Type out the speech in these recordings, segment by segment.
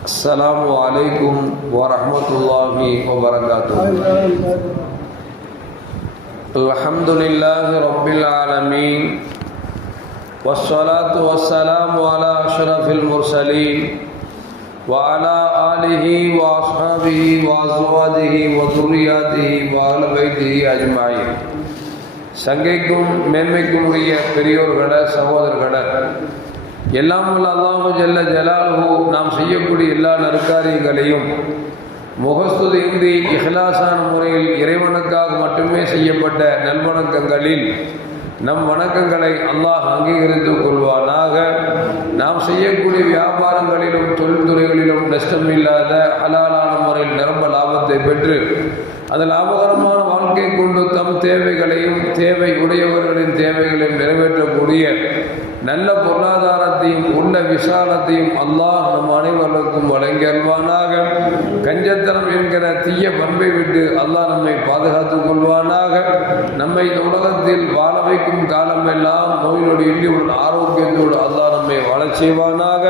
السلام عليكم ورحمة الله وبركاته الحمد لله رب العالمين والصلاة والسلام على أشرف المرسلين وعلى آله وأصحابه وأزواجه وذرياته وأهل بيته أجمعين சங்கைக்கும் மேன்மைக்கும் உரிய பெரியோர்கள சகோதரர்கள எல்லாம் உள்ள அல்லாஹு ஜல்ல ஜலாலு நாம் செய்யக்கூடிய எல்லா நற்காரியங்களையும் முகஸ்துதியின்றி இஹ்லாசான முறையில் இறைவனுக்காக மட்டுமே செய்யப்பட்ட நல்வணக்கங்களில் நம் வணக்கங்களை அல்லாஹ் அங்கீகரித்துக் கொள்வானாக. நாம் செய்யக்கூடிய வியாபாரங்களிலும் தொழில்துறைகளிலும் நஷ்டம் இல்லாத ஹலாலான முறையில் நிரம்ப லாபத்தை பெற்று அது லாபகரமான வாழ்க்கை கொண்டு தம் தேவைகளையும் தேவை உடையவர்களின் தேவைகளையும் நிறைவேற்றக்கூடிய நல்ல பொருளாதாரத்தையும் உள்ள விசாலத்தையும் அல்லாஹ் நம் அனைவருக்கும் வழங்கி அல்வானாக கஞ்சத்தனம் என்கிற தீய பண்பை விட்டு அல்லாஹ் நம்மை பாதுகாத்துக் கொள்வானாக. நம்மை இந்த உலகத்தில் வாழ வைக்கும் காலமெல்லாம் நோய் நொடி இன்றி உள்ள ஆரோக்கியத்தோடு அல்லா நம்மை வாழச் செய்வானாக.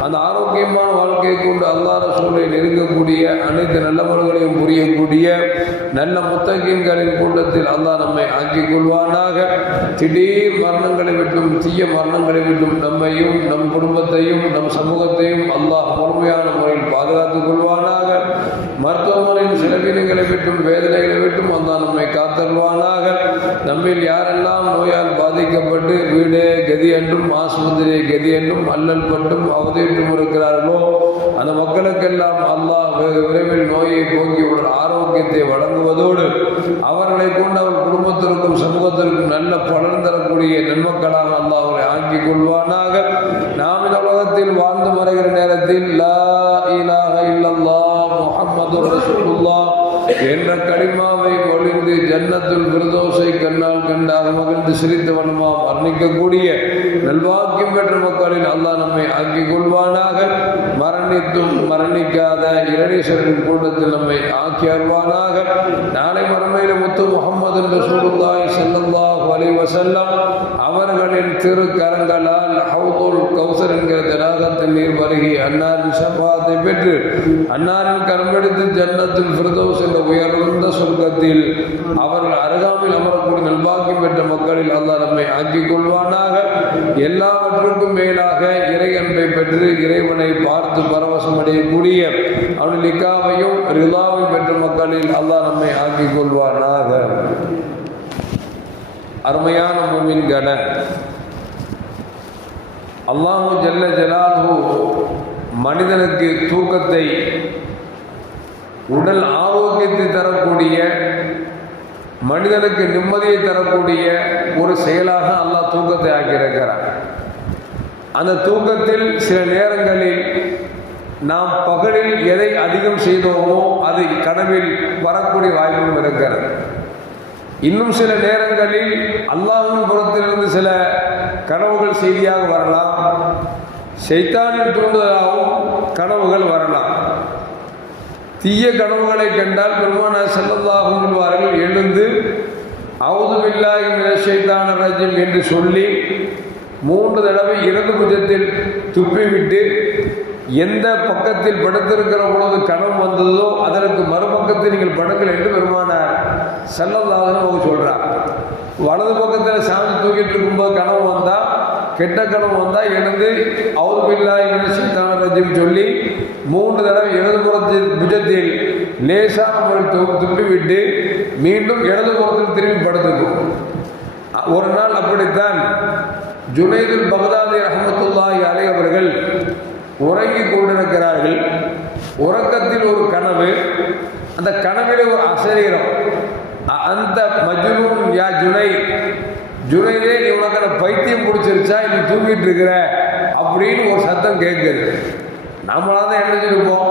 அந்த ஆரோக்கியமான வாழ்க்கை கொண்டு அல்லாத ரசூலை நெருங்கக்கூடிய அனைத்து நல்லவர்களையும் புரியக்கூடிய நல்ல முத்தகின்களின் கூட்டத்தில் அல்லா நம்மை ஆக்கிக் கொள்வானாக. திடீர் மரணங்களை விட்டும் தீய மரணங்களை விட்டும் நம்மையும் நம் குடும்பத்தையும் நம் சமூகத்தையும் அல்லாஹ் அவர் சமூகத்திற்கும் நல்ல பலன் தரக்கூடிய நன்மக்களாக அல்லா அவரை ஆக்கிக் கொள்வானாக. நாம் இந்த உலகத்தில் வாழ்ந்து மறைகிற நேரத்தில் லா இலாஹ இல்லல்லாஹ் முஹம்மது என்ற கடிமாவை ஒளிந்து ஜன்னத்தில் பிரதோஷை கண்ணால் கண்டாக மகிழ்ந்து சிரித்த வண்ணமா வர்ணிக்கக்கூடிய நல்வாக்கியம் பெற்ற மக்களில் அல்லாஹ் நம்மை ஆக்கிக் கொள்வானாக. மரணித்தும் மரணிக்காத இரணீஸ்வரன் கூட்டத்தில் நம்மை ஆக்கி அருவானாக நாளை மறுமையில முத்து முகமது ரசூலுல்லாஹி ஸல்லல்லாஹு அலைஹி வஸல்லம் அவர்களின் திருக்கரங்களால் ஹவுதுல் கௌசர் என்கிற தடாகத்தில் நீர் வருகி அன்னாரின் சபாத்தை பெற்று அன்னாரின் கரம்பெடுத்து ஜன்னத்தில் ஃபிர்தௌஸ் என்ற உயர்ந்த சொர்க்கத்தில் அவர்கள் அருகாமையில் அமரக்கூடிய நல்பாக்கியம் பெற்ற மக்களில் அல்லாஹ் நம்மை ஆக்கிக் கொள்வானாக எல்லாவற்றுக்கும் மேலாக இறை அன்பை பெற்று இறைவனை பார்த்து பரவசம் அடையக்கூடிய அவனின் நிக்காவையும் ரிலாவை பெற்ற மக்களில் அல்லாஹ் நம்மை ஆக்கிக் கொள்வானாக அருமையான மூமின்கள அல்லாஹு ஜல்ல ஜலாலு மனிதனுக்கு தூக்கத்தை உடல் ஆரோக்கியத்தை தரக்கூடிய மனிதனுக்கு நிம்மதியை தரக்கூடிய ஒரு செயலாக அல்லாஹ் தூக்கத்தை ஆக்கியிருக்கிறார் அந்த தூக்கத்தில் சில நேரங்களில் நாம் பகலில் எதை அதிகம் செய்தோமோ அது கனவில் வரக்கூடிய வாய்ப்பும் இருக்கிறது. இன்னும் சில நேரங்களில் அல்லாஹின் புறத்திலிருந்து சில கனவுகள் செய்தியாக வரலாம். செய்தானின் தூண்டுதலாகவும் கனவுகள் வரலாம். தீய கனவுகளை கண்டால் பெருமான செல்லல்லாகும் சொல்வார்கள் எழுந்து அவுதுபில்லாகி மினஷைத்தான ராஜ்யம் என்று சொல்லி மூன்று தடவை இடது புஜத்தில் துப்பிவிட்டு எந்த பக்கத்தில் படுத்திருக்கிற பொழுது கனவு வந்ததோ அதற்கு மறுபக்கத்தில் நீங்கள் படுங்கள் என்று பெருமானார் செல்லல்லாதன்னு அவங்க சொல்கிறார் வலது பக்கத்தில் சாமி தூக்கிட்டு இருக்கும்போது கனவு வந்தால் கெட்ட கனவு வந்தால் எழுந்து அவுது பில்லாய் சைத்தான ரஜிம் சொல்லி மூன்று தடவை இடது புறத்தில் புஜத்தில் லேசாக முறையில் துப்பி விட்டு மீண்டும் இடது புறத்தில் திரும்பி படுத்துக்கும். ஒரு நாள் அப்படித்தான் ஜுனைதுல் பகதாதி ரஹமத்துல்லாஹி அலை அவர்கள் உறங்கி கொண்டிருக்கிறார்கள். உறக்கத்தில் ஒரு கனவு அந்த கனவிலே ஒரு அசரீரம். அந்த மஜ்னூன் யா ஜுனை ஜுனைதே நீ உனக்கு பைத்தியம் பிடிச்சிருச்சா நீ தூங்கிட்டு இருக்கிற அப்படின்னு ஒரு சத்தம் கேட்குது. நம்மளாக தான் என்ன சொல்லிருப்போம்?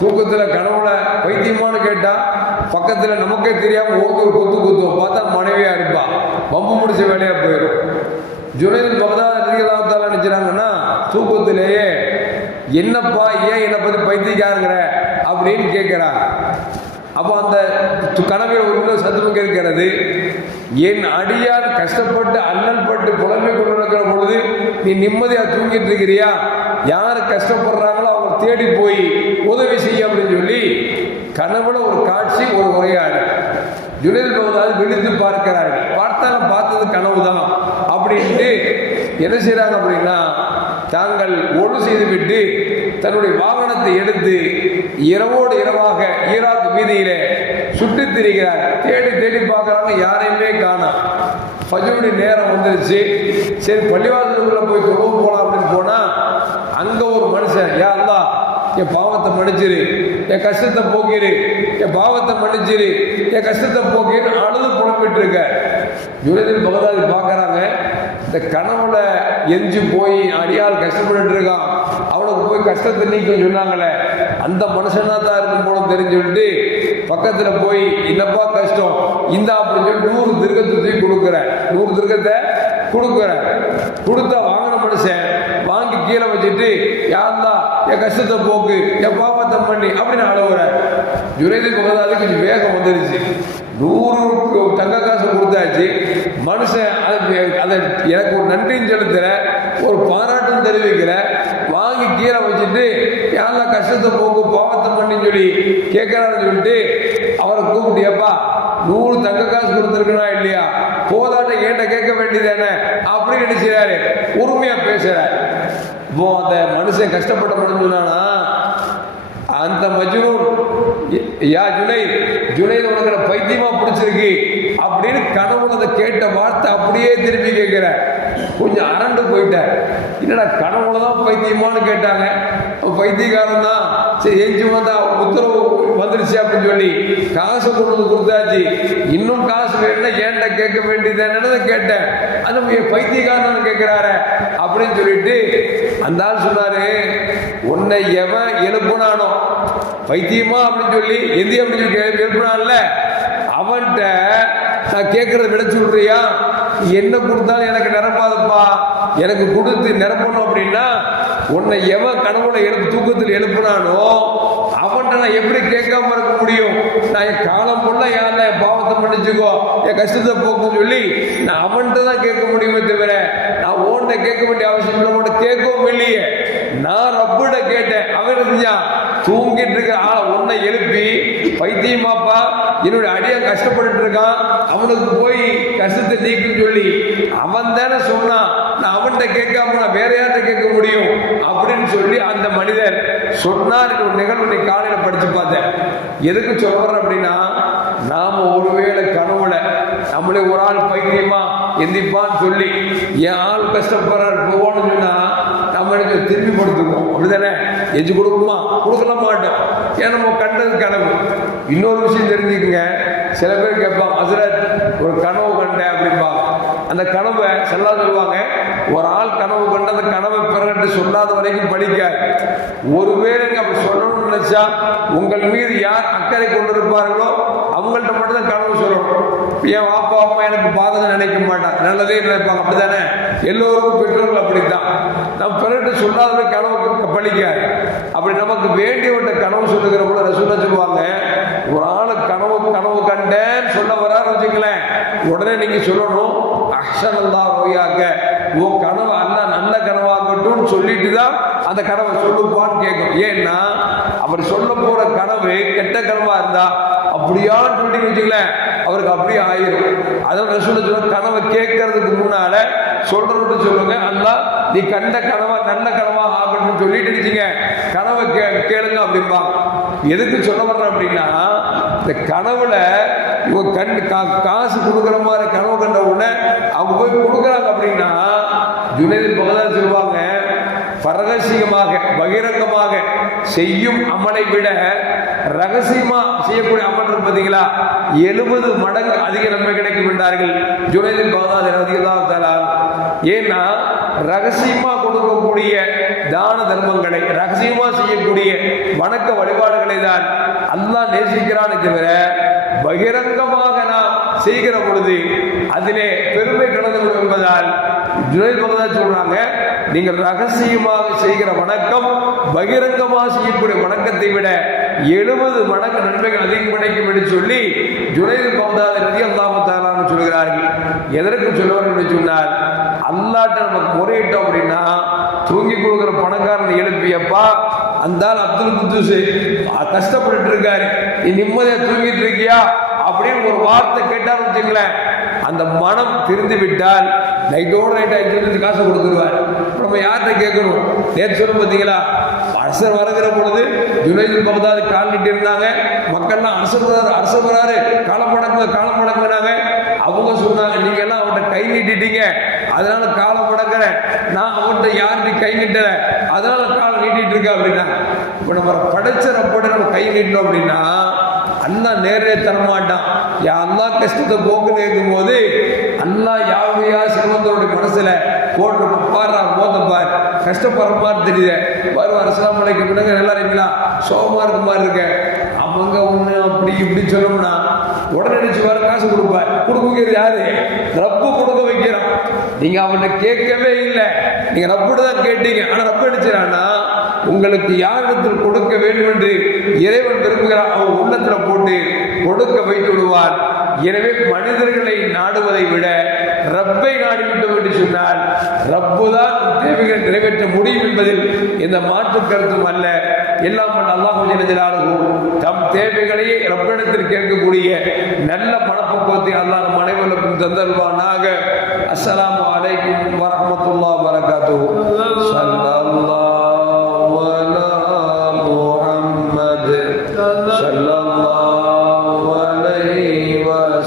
தூக்கத்தில் கனவுல பைத்தியமானு கேட்டால் பக்கத்தில் நமக்கே தெரியாமல் ஓகே ஒரு கொத்து குத்துவோம். பார்த்தா மனைவியாக இருப்பா. பம்பு முடிச்ச வேலையாக போயிடும். ஜுனைதில் பகதாத நீங்களாவத்தால் நினைச்சாங்கன்னா தூக்கத்திலேயே என்னப்பா ஏன் என்னை பற்றி பைத்தியக்காரங்கிற? அப்படின்னு கேட்குறாங்க அப்போ அந்த கனவில் ஒரு இன்னொரு இருக்கிறது கேட்கிறது. என் அடியார் கஷ்டப்பட்டு அல்லல் பட்டு புலமை கொண்டு நடக்கிற பொழுது நீ நிம்மதியாக தூங்கிட்டு இருக்கிறியா? யார் கஷ்டப்படுறாங்களோ அவங்க தேடி போய் உதவி செய்ய அப்படின்னு சொல்லி கனவுல ஒரு காட்சி ஒரு உரையாடு ஜுனேல் பகதாது விழித்து பார்க்கிறார்கள். பார்த்தாலும் பார்த்தது கனவு தான் அப்படின்ட்டு என்ன செய்கிறாங்க அப்படின்னா தாங்கள் ஒழு செய்துவிட்டு தன்னுடைய வாகனத்தை எடுத்து இரவோடு இரவாக ஈராக் வீதியிலே சுற்றித் திரிகிறார். தேடி தேடி பார்க்கறாங்க யாரையுமே காணும் ஃபஜ்ருடைய நேரம் வந்துருச்சு. சரி பள்ளிவாசலுக்குள்ள போய் தொழுவு போலாம் அப்படின்னு போனா அங்க ஒரு மனுஷன் யா அல்லா என் பாவத்தை மன்னிச்சிரு. என் கஷ்டத்தை போக்கிரு. என் பாவத்தை மன்னிச்சிரு. என் கஷ்டத்தை போக்கிரு அழுது புலம்பிட்டு இருக்க. யுரதில் பகதாதி பார்க்கறாங்க இந்த கனவுல எஞ்சி போய் அடியால் கஷ்டப்பட்டு இருக்கான் அவனுக்கு போய் கஷ்டத்தை நீக்கும் சொன்னாங்களே. அந்த மனுஷனா தான் இருக்கும் போல தெரிஞ்சு சொல்லிட்டு பக்கத்துல போய் என்னப்பா கஷ்டம்? இந்த அப்படின்னு சொல்லி நூறு திருக்கத்தை தூக்கி கொடுக்குறேன். நூறு திருக்கத்தை கொடுக்குறேன். கொடுத்தா வாங்கின மனுஷன் வாங்கி கீழே வச்சுட்டு யாருந்தா என் கஷ்டத்தை போக்கு என் பாவத்தை பண்ணி அப்படின்னு அழுகுறேன் ஜுரேதுக்கு முதலாளி கொஞ்சம் வேகம் வந்துருச்சு. நூறு தங்க காசு கொடுத்தாச்சு. மனுஷன் அதை அதை எனக்கு ஒரு நன்றியும் செலுத்துற ஒரு பாராட்டும் தெரிவிக்கிற வாங்கி கீழே வச்சுட்டு யாரெல்லாம் கஷ்டத்தை போக்கு பாவத்தை பண்ணின்னு சொல்லி கேட்கறான்னு சொல்லிட்டு அவரை கூப்பிட்டியப்பா நூறு தங்க காசு கொடுத்துருக்கனா இல்லையா? போதாட்ட கேட்ட கேட்க வேண்டியதானே அப்படின்னு நினைச்சாரு உரிமையா பேசுறாரு. இப்போ அந்த மனுஷன் கஷ்டப்பட்ட மனுஷன் சொன்னானா? அந்த மஜ்னூன் யா ஜுனை ஜுனை உனக்கு பைத்தியமா பிடிச்சிருக்கு அப்படின்னு கனவுல அதை கேட்ட வார்த்தை அப்படியே திருப்பி கேட்கிற கொஞ்சம் அரண்டு போயிட்டார். என்னடா கனவுல தான் பைத்தியமான்னு கேட்டாங்க? பைத்தியக்காரன் தான். சரி எஞ்சி வந்தா உத்தரவு வந்துருச்சு அப்படின்னு சொல்லி காசு கொண்டு வந்து கொடுத்தாச்சு. இன்னும் காசு வேணும்னா ஏன்டா கேட்க வேண்டியது? என்னன்னு கேட்டேன்? அது பைத்தியக்காரன் கேட்கிறாரு அப்படின்னு சொல்லிட்டு அந்த ஆள் சொன்னாரு உன்னை எவன் எழுப்புனானோ? பைத்தியமா அப்படின்னு சொல்லி எந்தி அப்படின்னு சொல்லி எழுப்புனான்ல. அவன்கிட்ட நான் கேட்கறத விட சொல்றியா என்ன கொடுத்தாலும் எனக்கு நிரப்பாதுப்பா எனக்கு கொடுத்து நிரப்பணும் அப்படின்னா உன்னை எவன் கனவுல எழுப்பு தூக்கத்தில் எழுப்புனானோ அவன்கிட்ட நான் எப்படி கேட்காம இருக்க முடியும்? நான் என் காலம் ஃபுல்லா யாரில் என் பாவத்தை மன்னிச்சுக்கோ என் கஷ்டத்தை போக்குன்னு சொல்லி நான் அவன்கிட்ட தான் கேட்க முடியுமே தவிர நான் ஓன்ட்ட கேட்க வேண்டிய அவசியம் இல்லை உன்கிட்ட கேட்கவும் இல்லையே. நான் ரப்பிட கேட்டேன். அவன் இருந்தான் தூங்கிட்டு இருக்கிற ஆளை உன்னை எழுப்பி பைத்தியமாப்பா என்னுடைய அடியான் கஷ்டப்பட்டு இருக்கான் அவனுக்கு போய் கஷ்டத்தை நீக்குன்னு சொல்லி அவன் தானே சொன்னான் நான் அவன்கிட்ட கேட்காம நான் வேற யார்கிட்ட கேட்க முடியும்? அப்படின்னு சொல்லி அந்த மனிதர் சொன்னார். ஒரு நிகழ்வு நீ காலையில் படிச்சு பார்த்தேன். எதுக்கு சொல்றேன் அப்படின்னா நாம ஒருவேளை கனவுல நம்மளே ஒரு ஆள் பைத்தியமா எந்திப்பான்னு சொல்லி என் ஆள் கஷ்டப்படுறாரு போவான்னு சொன்னால் நம்ம இடத்துல திரும்பி கொடுத்துருவோம். அப்படிதானே எஞ்சி கொடுக்குமா கொடுக்கல மாட்டோம். ஏன்னா நம்ம கண்டது கனவு இன்னொரு விஷயம் தெரிஞ்சுக்கங்க. சில பேர் கேட்பான் அசுரத் ஒரு கனவு கண்டேன் அப்படிம்பாங்க. அந்த கனவை செல்லா சொல்லுவாங்க ஒரு ஆள் கனவு கண்டு அந்த கனவை பிறகு சொல்லாத வரைக்கும் படிக்காது. ஒருவேளை பேருங்க அப்படி சொல்லணும்னு நினைச்சா உங்கள் மீது யார் அக்கறை கொண்டிருப்பார்களோ அவங்கள்ட்ட மட்டும்தான் கனவு சொல்லணும். என் அப்பா அம்மா எனக்கு பாதக நினைக்க மாட்டான் நல்லதே நினைப்பாங்க. அப்படித்தானே? எல்லோருக்கும் பெற்றோர்கள் அப்படித்தான். நம்ம பிறகு சொல்லாத கனவு பழிக்காது அப்படி நமக்கு வேண்டியவட்ட கனவு சொல்லுகிற கூட ரசூலா சொல்லுவாங்க ஒரு ஆள் கனவு கனவு கண்டேன்னு சொல்ல வராரு வச்சுக்கலேன் உடனே நீங்க சொல்லணும் அக்ஷன் நோயாக்க உன் கனவு அண்ணா நல்ல கனவாகட்டும்னு சொல்லிட்டு தான் அந்த கனவை சொல்லுப்பான்னு கேட்கும். ஏன்னா அவர் சொல்ல போற கனவு கெட்ட கனவா இருந்தா அப்படியான்னு சொல்லிட்டு வச்சுங்களேன் அவருக்கு அப்படியே ஆயிரும். அதான் ரசூல சொல்ல கனவை கேட்கறதுக்கு முன்னால சொல்றதுட்டு சொல்லுங்க. அல்லா நீ கண்ட கனவா நல்ல கனவா ஆகணும்னு சொல்லிட்டு இருந்துச்சுங்க கனவை கே கேளுங்க அப்படிம்பா எதுக்கு சொல்ல வர்றேன் அப்படின்னா இந்த கனவுல இவன் கண் கா- காசு கொடுக்குற மாதிரி கனவு கண்ட உடனே அவங்க போய் கொடுக்குறாங்க அப்படின்னா ஜுனைது பகதான் சொல்லுவாங்க பரகசியமாக பகிரங்கமாக செய்யும் அமலை விட ரகசியமா செய்யக்கூடிய அமல் பார்த்தீங்களா எழுபது மடங்கு அதிக நன்மை கிடைக்கும் என்றார்கள் ஜுனைதின் பகதாது ரதியல்லாஹு ஏன்னா ரகசியமா கொடுக்கக்கூடிய தான தர்மங்களை ரகசியமா செய்யக்கூடிய வணக்க வழிபாடுகளை தான் அல்லா நேசிக்கிறானே தவிர பகிரங்கமாக நாம் செய்கிற பொழுது அதிலே பெருமை கடந்து என்பதால் ஜுனைத் பகதாத் சொல்றாங்க நீங்கள் ரகசியமாக செய்கிற வணக்கம் பகிரங்கமாக செய்யக்கூடிய வணக்கத்தை விட எழுபது மடங்கு நன்மைகள் அதிகம் கிடைக்கும் என்று சொல்லி ஜுனைது பகதாத் ரதி அல்லாமத்தாலான்னு சொல்கிறார்கள். எதற்கு சொல்லுவார்கள் என்று சொன்னால் அல்லாட்ட நமக்கு முறையிட்டோம் அப்படின்னா தூங்கி கொடுக்குற பணக்காரன் எழுப்பியப்பா அந்த அப்துல் குத்தூஸ் கஷ்டப்பட்டு இருக்காரு. நீ நிம்மதியா தூங்கிட்டு இருக்கியா? அப்படின்னு ஒரு வார்த்தை கேட்டான்னு வச்சுங்களேன் அந்த மனம் திருந்து விட்டால் நைட்டோட நைட் ஆயிடுச்சு காசு கொடுத்துருவார். இப்போ நம்ம யார்கிட்ட கேட்கணும்? நேற்று சொல்லும் பார்த்தீங்களா அரசர் வருகிற பொழுது ஜுனைது பகதாது கால் நீட்டி இருந்தாங்க. மக்கள்லாம் அரசர் வராரு அரசர் வராரு. காலம் முடக்குங்க காலம் முடக்குனாங்க அவங்க சொன்னாங்க நீங்கள் எல்லாம் அவன்கிட்ட கை நீட்டிட்டீங்க. அதனால காலம் படக்கிறேன் நான் அவன்கிட்ட யார்கிட்ட கை நீட்டுறேன் அதனால காலம் நீட்டிட்டு இருக்கேன் அப்படின்னா இப்போ நம்ம படைச்ச ரப்போட நம்ம கை நீட்டோம் அப்படின்னா அண்ணா நேரே தரமாட்டான். யா அல்லா கஷ்டத்தை போக்குன்னு இருக்கும் போது அல்லா யாவையா சிறுவந்தோடைய மனசுல போட்டு பாடுறா மோத கஷ்டப்படுற மாதிரி தெரியுது. வரும் அரசலாம் மலைக்கு நல்லா இருக்கீங்களா? சோகமா இருக்க மாதிரி இருக்க. அவங்க ஒண்ணு அப்படி இப்படி சொல்லணும்னா உடனே நினைச்சு பாரு காசு கொடுப்பார். கொடுக்குறது யாரு? ரப்பு கொடுக்க வைக்கிறான். நீங்க அவன்கிட்ட கேட்கவே இல்லை. நீங்க ரப்புட தான் கேட்டீங்க. ஆனா ரப்பு அடிச்சிடான்னா உங்களுக்கு யாரிடத்தில் கொடுக்க வேண்டும் என்று இறைவன் விரும்புகிறான் அவன் உள்ளத்துல போட்டு கொடுக்க வைத்து விடுவார். எனவே மனிதர்களை நாடுவதை விட ரப்பை நாடிவிட்டோம் என்று சொன்னால் ரப்பு தான் தேவைகளை நிறைவேற்ற முடியும் என்பதில் எந்த மாற்று கருத்தும் அல்ல. எல்லாம் பண்ண அல்லாஹ் தம் தேவைகளை ரப்பிடத்தில் கேட்கக்கூடிய நல்ல மனப்பக்குவத்தை அல்லாஹ் நம் அனைவருக்கும் தந்தருவானாக. அஸ்ஸலாமு அலைக்கும் வரஹ்மத்துல்லாஹி வரகாத்துஹு ஸல்லல்லாஹு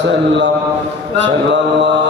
وسلم صلى الله